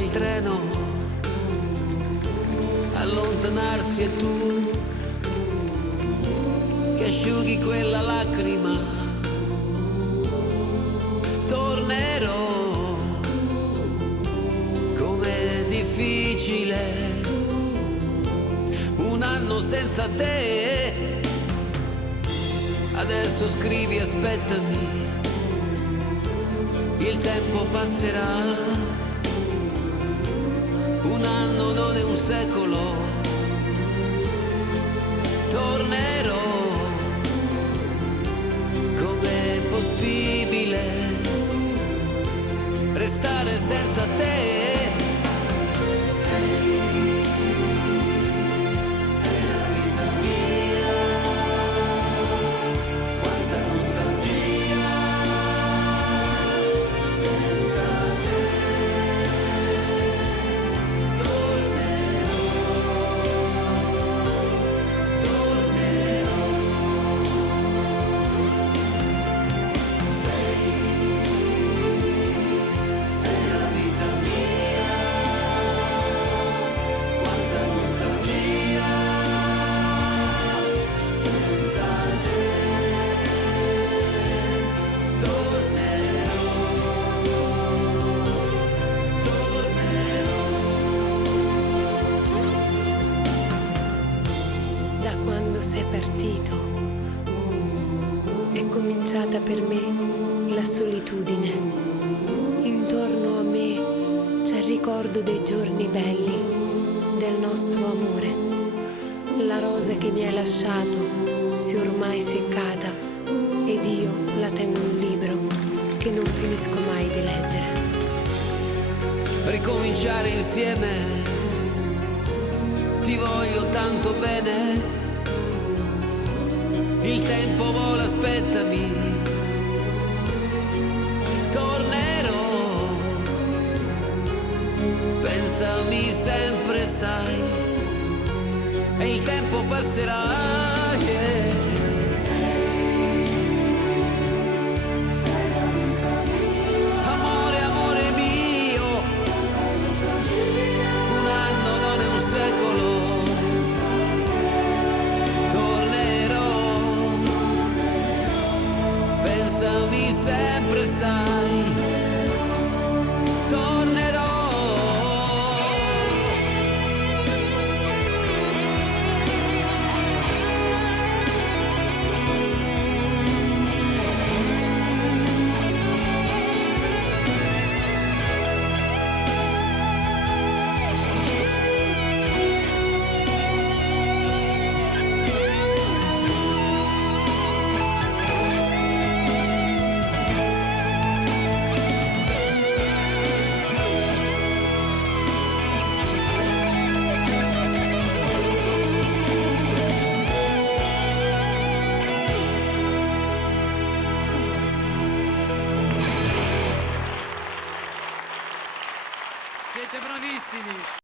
il treno, allontanarsi e tu che asciughi quella lacrima. Tornerò, com'è difficile un anno senza te. Adesso scrivi, aspettami, il tempo passerà. Un anno non è un secolo. Tornerò, com'è possibile restare senza te? Sei la vita mia, quanta nostalgia senza te. Da quando sei partito è cominciata per me la solitudine. Intorno a me c'è il ricordo dei giorni belli, del nostro amore. La rosa che mi hai lasciato si è ormai seccata ed io la tengo in un libro che non finisco mai di leggere. Ricominciare insieme, ti voglio tanto bene. Il tempo vola, aspettami, tornerò. Pensami sempre, sai, e il tempo passerà, yeah. Amore, amore mio, un anno non è un secolo. Pensami sempre, sai, tornerò. Siete bravissimi!